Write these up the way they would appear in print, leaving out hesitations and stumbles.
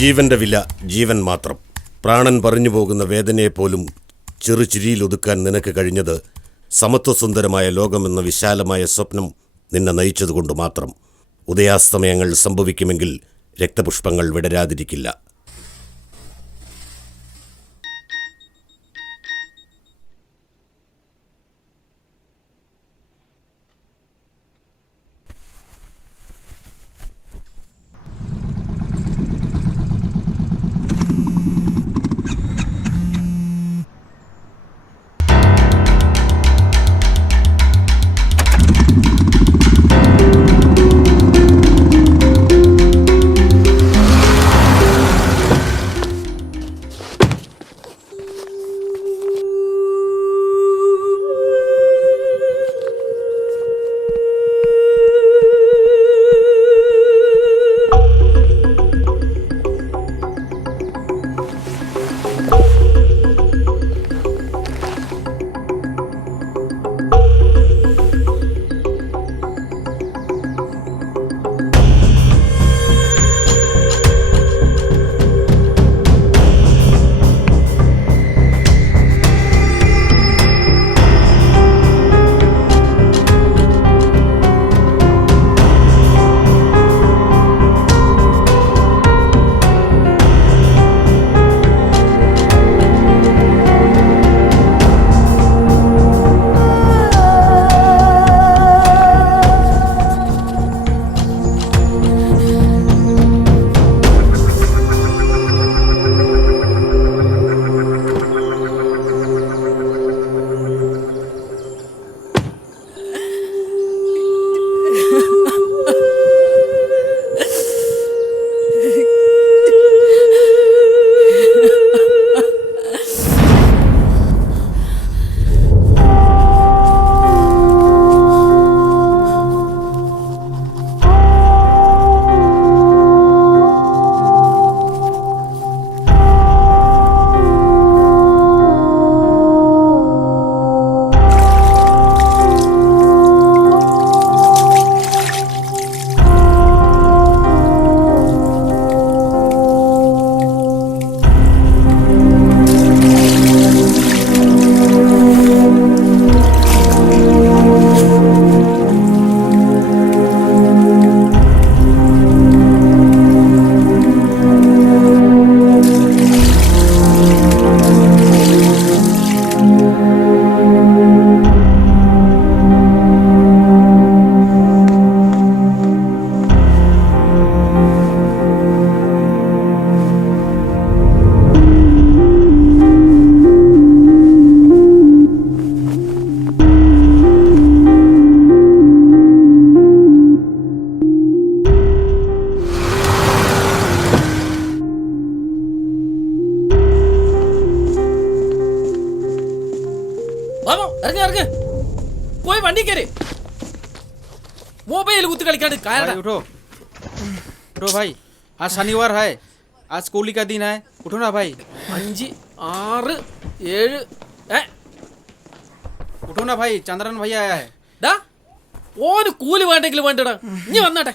ജീവന്റെ വില ജീവൻ മാത്രം. പ്രാണൻ പറഞ്ഞു പോകുന്ന വേദനയെപ്പോലും ചെറുചിരിയിലൊതുക്കാൻ നിനക്ക് കഴിഞ്ഞത് സമത്വസുന്ദരമായ ലോകമെന്ന വിശാലമായ സ്വപ്നം നിന്നെ നയിച്ചതുകൊണ്ട് മാത്രം. ഉദയാസ്തമയങ്ങൾ സംഭവിക്കുമെങ്കിൽ രക്തപുഷ്പങ്ങൾ വിടരാതിരിക്കില്ല. कोई वंडी करे मोबाइल कुत्ते കളിക്കാണ്ട് കായടാ उठो उठो भाई आज शनिवार है, आज स्कूली का दिन है, उठो ना भाई। 5 6 7 उठो ना भाई, चंद्रन भैया आया है। ഡാ ഓന് കൂലി വേണ്ടെങ്കിൽ വേണ്ടടാ, ഇനി വന്നാട്ടെ.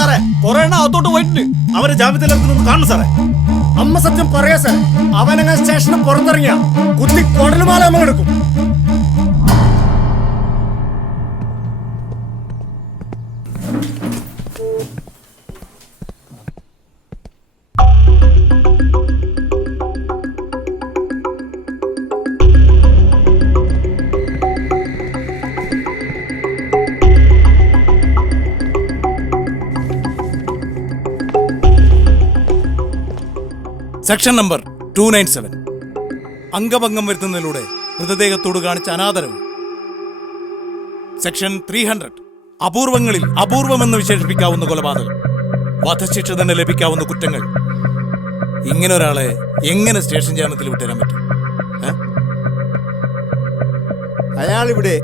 സാറേ, കുറെ എണ്ണം അകത്തോട്ട് പോയിട്ടുണ്ട്. അവരെ ജാമ്യത്തിലെടുത്തൊന്ന് കാണണം സാറേ. അമ്മ സത്യം പറയാ സാർ, അവനങ്ങ സ്റ്റേഷനിൽ പുറത്തിറങ്ങിയ കുത്തി കൊടലുമാല നമ്മൾ എടുക്കും. സെക്ഷൻ നമ്പർ 297 അംഗഭംഗം വരുത്തുന്നതിലൂടെ മൃതദേഹത്തോട് കാണിച്ച അനാദരവ്. സെക്ഷൻ 300 അപൂർവങ്ങളിൽ അപൂർവമെന്ന് വിശേഷിപ്പിക്കാവുന്ന കൊലപാതകം, വധശിക്ഷ തന്നെ ലഭിക്കാവുന്ന കുറ്റങ്ങൾ. ഇങ്ങനെ ഒരാളെ എങ്ങനെ സ്റ്റേഷൻ ജാമ്യത്തിൽ വിട്ടുതരാൻ പറ്റും? അയാൾ ഇവിടെ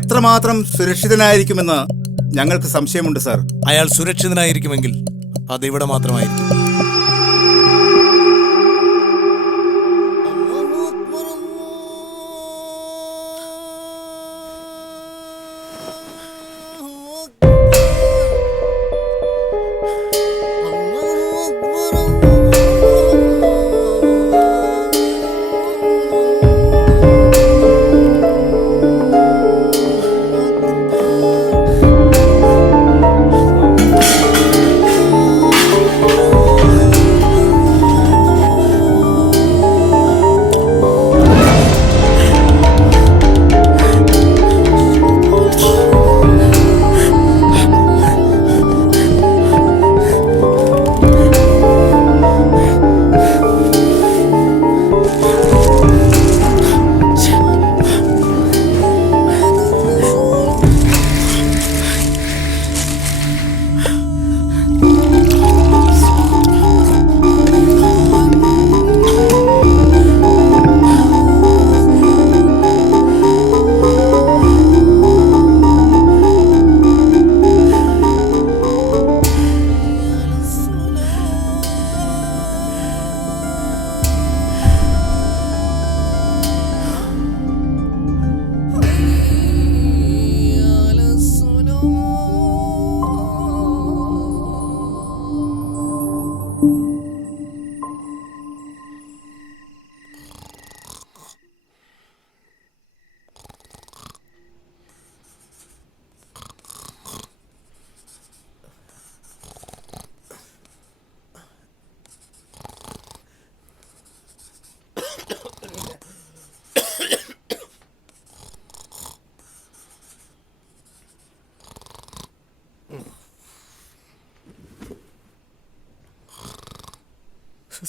എത്രമാത്രം സുരക്ഷിതനായിരിക്കുമെന്ന് ഞങ്ങൾക്ക് സംശയമുണ്ട് സാർ. അയാൾ സുരക്ഷിതനായിരിക്കുമെങ്കിൽ അത് ഇവിടെ മാത്രമായിരിക്കും.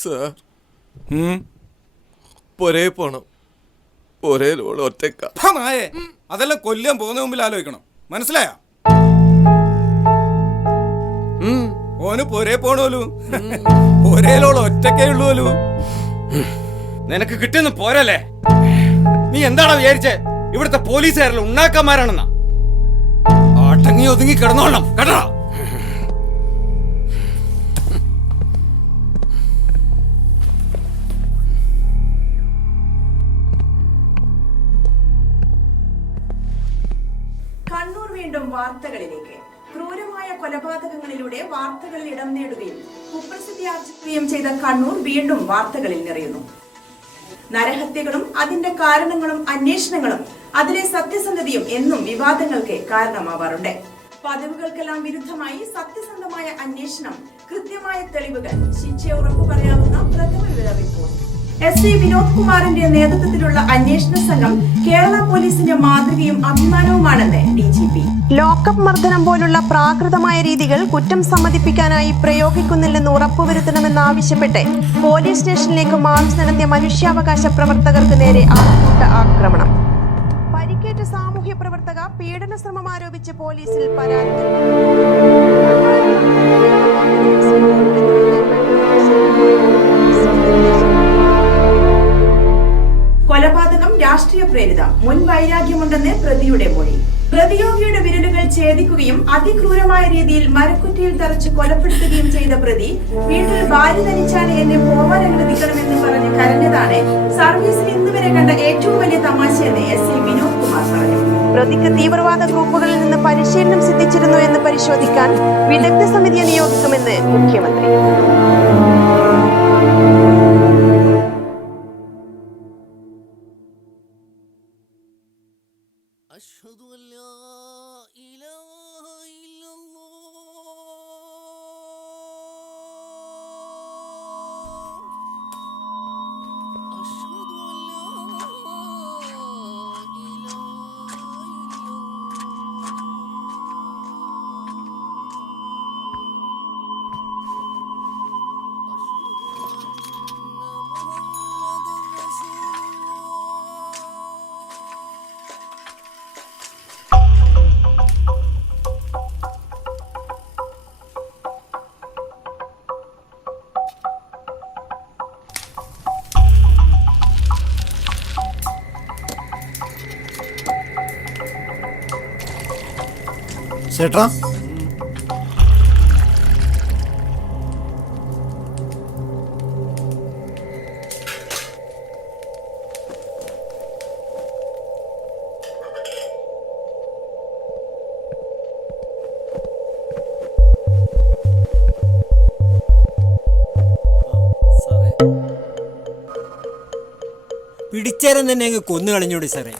സാർ, പൊരേ പോണം. പൊരയിലോള് ഒറ്റക്ക. അതെല്ലാം കൊല്ലാൻ പോകുന്ന മുമ്പിൽ ആലോചിക്കണം, മനസ്സിലായ? ഓന് പൊരേ പോണോലു, പൊരയിലോള് ഒറ്റക്കേ ഉള്ളൂലു. നിനക്ക് കിട്ടുന്ന പോരല്ലേ? നീ എന്താണോ വിചാരിച്ചേ ഇവിടുത്തെ പോലീസുകാരെല്ലാം ഉണ്ണാക്കന്മാരാണെന്നാ? അടങ്ങി ഒതുങ്ങി കിടന്നോളണം കേട്ടോ. കണ്ണൂർ വീണ്ടും വാർത്തകളിലേക്ക്. ക്രൂരമായ കൊലപാതകങ്ങളിലൂടെ വാർത്തകളിൽ ഇടം നേടുകയും കുപ്രസിദ്ധി ആർജിക്കുകയും ചെയ്ത കണ്ണൂർ വീണ്ടും വാർത്തകളിൽ നിറയുന്നു. നരഹത്യകളും അതിന്റെ കാരണങ്ങളും അന്വേഷണങ്ങളും അതിലെ സത്യസന്ധതയും എന്നും വിവാദങ്ങൾക്ക് കാരണമാവാറുണ്ട്. പതിവുകൾക്കെല്ലാം വിരുദ്ധമായി സത്യസന്ധമായ അന്വേഷണം, കൃത്യമായ തെളിവുകൾ, ശിക്ഷ ഉറപ്പു പറയാവുന്ന പ്രഥമ വിവര റിപ്പോർട്ട്. എസ്.സി. വിനോദ് കുമാറിന്റെ നേതൃത്വത്തിലുള്ള അന്വേഷണ സംഘം കേരള പോലീസിന്റെ മാതൃകയും അഭിമാനവുമാണെന്ന് DGP. ലോക്കപ്പ് മർദ്ദനം പോലുള്ള പ്രാകൃതമായ രീതികൾ കുറ്റം സമ്മതിപ്പിക്കാനായി പ്രയോഗിക്കുന്നില്ലെന്ന് ഉറപ്പുവരുത്തണമെന്നാവശ്യപ്പെട്ട് പോലീസ് സ്റ്റേഷനിലേക്ക് മാർച്ച് നടത്തിയ മനുഷ്യാവകാശ പ്രവർത്തകർക്ക് നേരെ ആൾക്കൂട്ട ആക്രമണം. പരിക്കേറ്റ സാമൂഹ്യ പ്രവർത്തക പീഡന ശ്രമം ആരോപിച്ച് പോലീസിൽ പരാതി. കൊലപാതകം രാഷ്ട്രീയ പ്രേരിതം, മുൻ വൈരാഗ്യമുണ്ടെന്ന് പ്രതിയുടെ മൊഴി. പ്രതിയോഗിയുടെ വിരലുകൾ ഛേദിക്കുകയും അതിക്രൂരമായ രീതിയിൽ മരക്കുറ്റിയിൽ തറച്ച് കൊലപ്പെടുത്തുകയും ചെയ്ത പ്രതി വീട്ടിൽ ഭാര്യ തനിച്ചാണ് എന്നെ പോവാൻ അനുവദിക്കണമെന്ന് പറഞ്ഞ് കരഞ്ഞതാണ് സർവീസിൽ ഇന്നുവരെ കണ്ട ഏറ്റവും വലിയ തമാശയെന്ന് S.C. വിനോദ് കുമാർ പറഞ്ഞു. പ്രതിക്ക് തീവ്രവാദ ഗ്രൂപ്പുകളിൽ നിന്ന് പരിശീലനം സിദ്ധിച്ചിരുന്നു എന്ന് പരിശോധിക്കാൻ വിദഗ്ധ സമിതിയെ നിയോഗിക്കുമെന്ന് മുഖ്യമന്ത്രി. ചേട്ടാ, പിടിച്ചേരം തന്നെ അങ്ങ് കൊന്നു കളഞ്ഞൂടി സാറേ.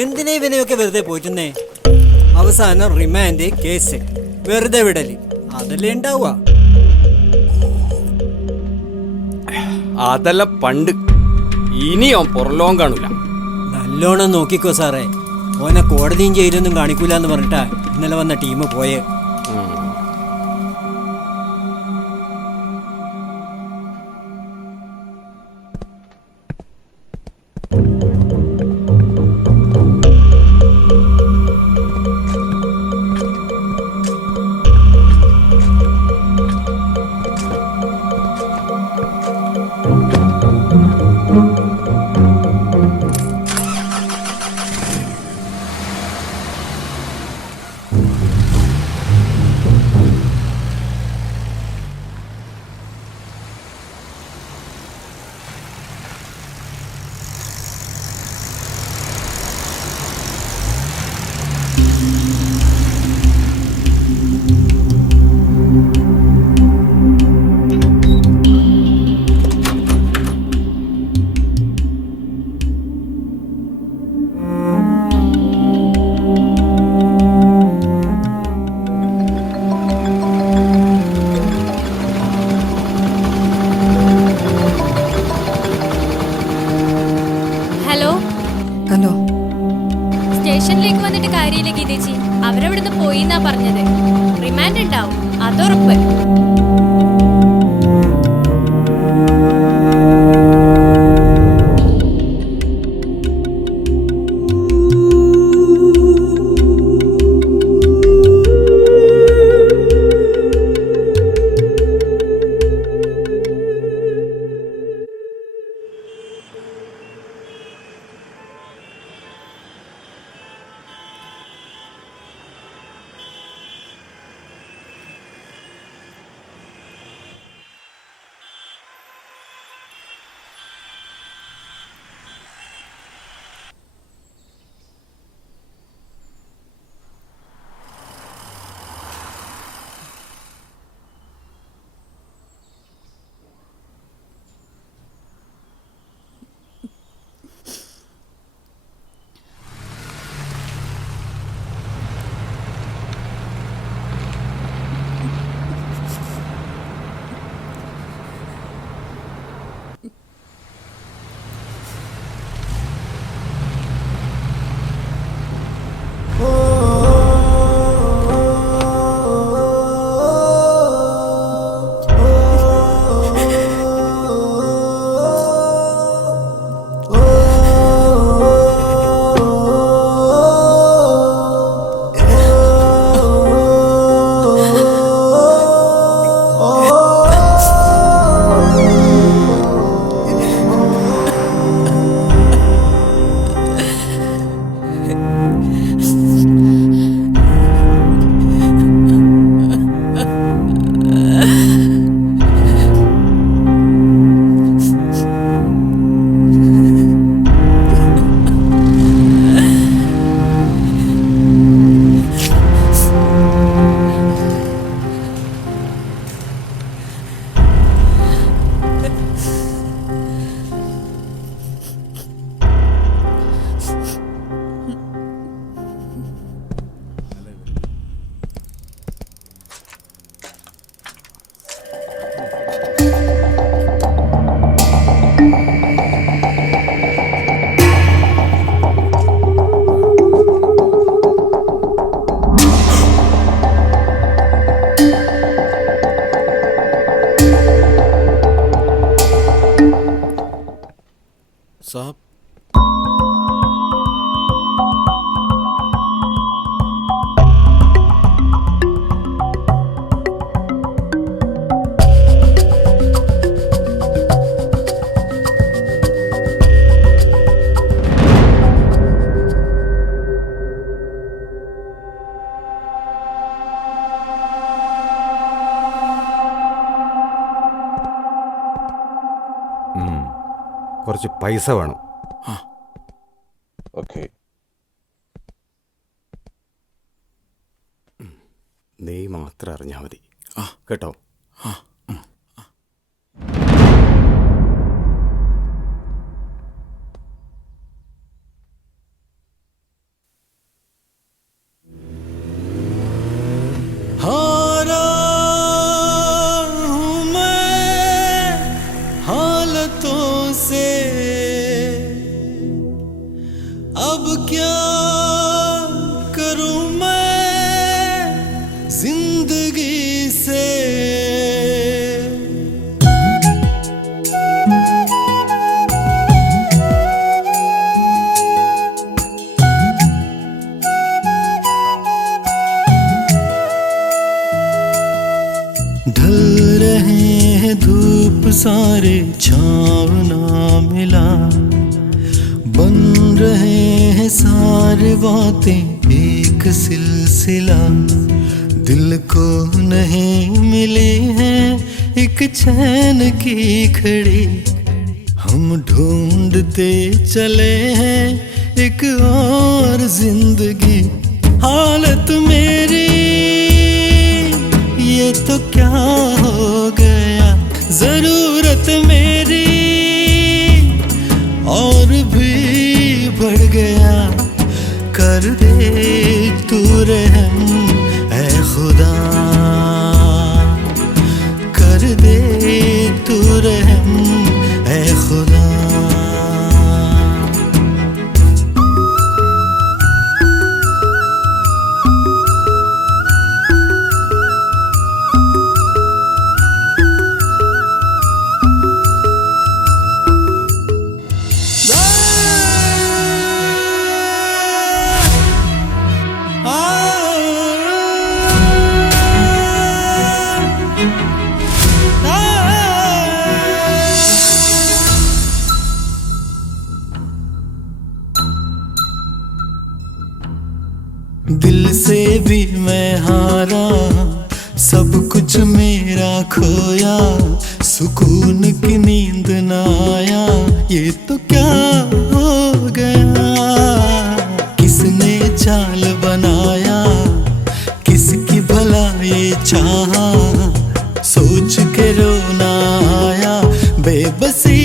എന്തിനാ ഇവനെയൊക്കെ വെറുതെ പോറ്റുന്നേ? അവസാനം റിമാൻഡ്, കേസ്, വെറുതെ വിടല്, അതല്ലേ ഉണ്ടാവുക. അതെല്ലാം പണ്ട്. ഇനി അവൻ പുറലോകം കാണൂല. നല്ലോണം നോക്കിക്കോ സാറേ. ഓനെ കോടതിയും ജയിലൊന്നും കാണിക്കൂല എന്ന് പറഞ്ഞിട്ടാ ഇന്നലെ വന്ന ടീം പോയേ. ഹലോ, സ്റ്റേഷനിലേക്ക് വന്നിട്ട് കാര്യമില്ല ഗീതേച്ചി. അവരവിടുന്ന് പോയിന്നാ പറഞ്ഞത്. റിമാൻഡ് ഉണ്ടാവും, അതുറപ്പ്. साहब കുറച്ച് പൈസ വേണം. ഓക്കെ. നീ മാത്രം അറിഞ്ഞാൽ മതി കേട്ടോ. हारा हूँ मैं हालतों से, अब क्या करूँ मैं जिंदगी से. ढल रहे हैं धूप सारे, छाँव ना मिला, बन रहे हैं सारे बातें एक सिलसिला. दिल को नहीं मिली है एक चैन की खड़ी, हम ढूंढते चले हैं एक और जिंदगी. हालत मेरी ये तो क्या हो गया, जरूरत मेरी और भी बढ़ गया. कर दे तू रहम ऐ खुदा, कर दे तू रहम ऐ खुदा. दिल से भी मैं हारा, सब कुछ मेरा खोया, सुकून की नींद न आया. ये तो क्या हो गया, किसने चाल बनाया, किसकी भला ये चाहा, सोच के रोना आया, बेबसी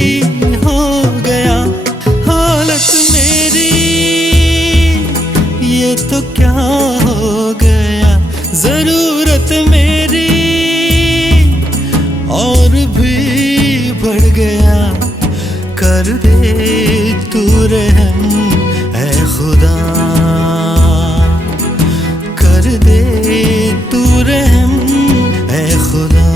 हो गया. हालत मेरी ये तो क्या हो गया, जरूरत मेरी और भी बढ़ गया. कर दे तू रहम ऐ खुदा, कर दे तू रहम ऐ खुदा.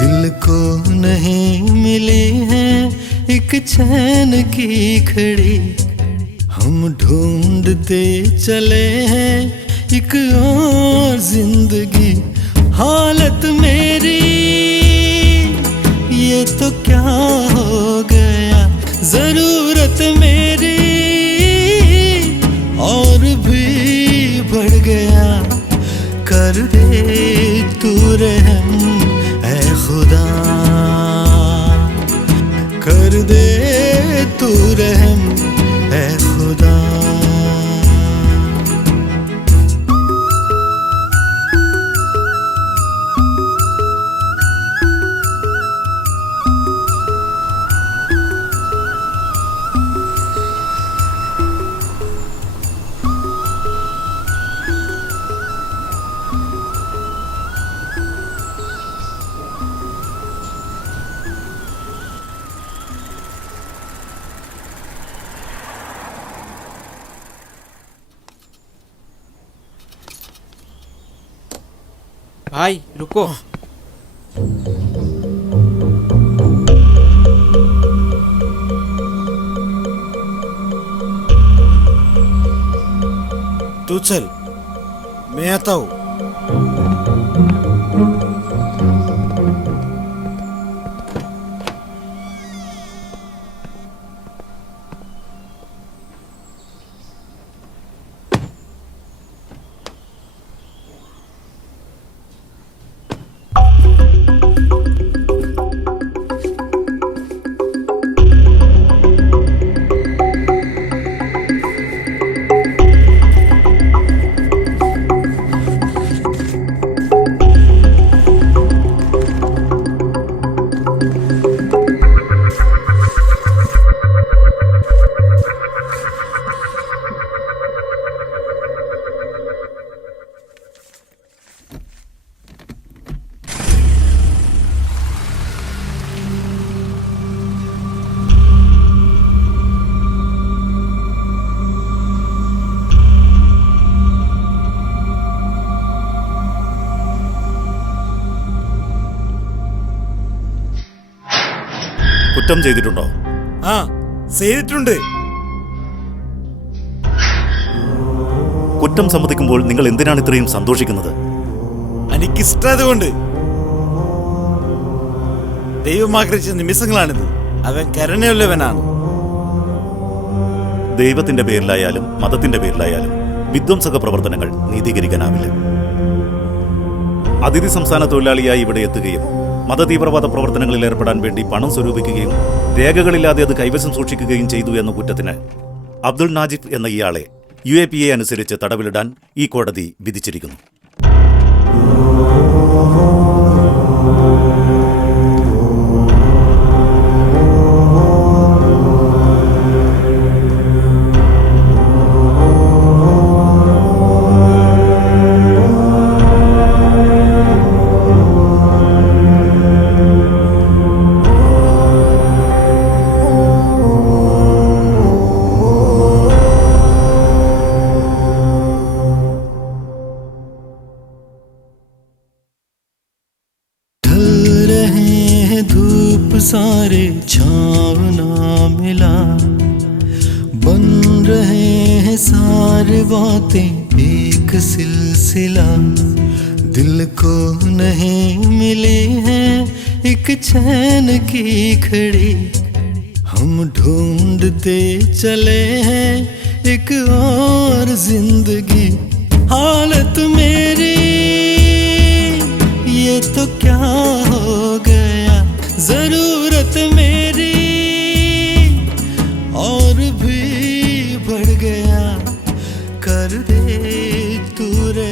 दिल को नहीं मिली है एक चैन की खड़ी, हम ढूंढते चले हैं एक और जिंदगी. हालत मेरी ये तो क्या हो गया, जरूरत मेरी और भी बढ़ गया. कर दे तू रहम ऐ खुदा, कर दे तू रहम ऐ खुदा. भाई रुको। तू चल, मैं आता हूँ। കുറ്റം ചെയ്തിട്ടുണ്ടോ? ആ, ചെയ്തിട്ടുണ്ട്. കുറ്റം സമ്മതിക്കുമ്പോൾ നിങ്ങൾ എന്തിനാണ് ഇത്രയും സന്തോഷിക്കുന്നത്? എനിക്കിഷ്ടതുകൊണ്ട്. ദൈവം ആഗ്രഹിച്ച നിമിഷങ്ങളാണിത്. അവൻ കരുണയുള്ളവനാണ്. ദൈവത്തിന്റെ പേരിലായാലും മതത്തിന്റെ പേരിലായാലും വിധ്വംസക പ്രവർത്തനങ്ങൾ നീതീകരിക്കാനാവില്ല. അതിഥി സംസ്ഥാന തൊഴിലാളിയായി ഇവിടെ എത്തുകയും മതതീവ്രവാദ പ്രവർത്തനങ്ങളിൽ ഏർപ്പെടാൻ വേണ്ടി പണം സ്വരൂപിക്കുകയും രേഖകളില്ലാതെ അത് കൈവശം സൂക്ഷിക്കുകയും ചെയ്തു എന്ന കുറ്റത്തിന് അബ്ദുൾ നാജിഫ് എന്ന ഇയാളെ UAPA അനുസരിച്ച് തടവിലിടാൻ ഈ കോടതി വിധിച്ചിരിക്കുന്നു. सारे छाव ना मिला, बन रहे हैं सारे बातें एक सिलसिला। दिल को नहीं मिली है एक चैन की खड़ी, हम ढूंढते चले हैं एक और जिंदगी। हालत मेरी ये तो क्या हो गया, जरूरत मेरी और भी बढ़ गया। कर दे तू रे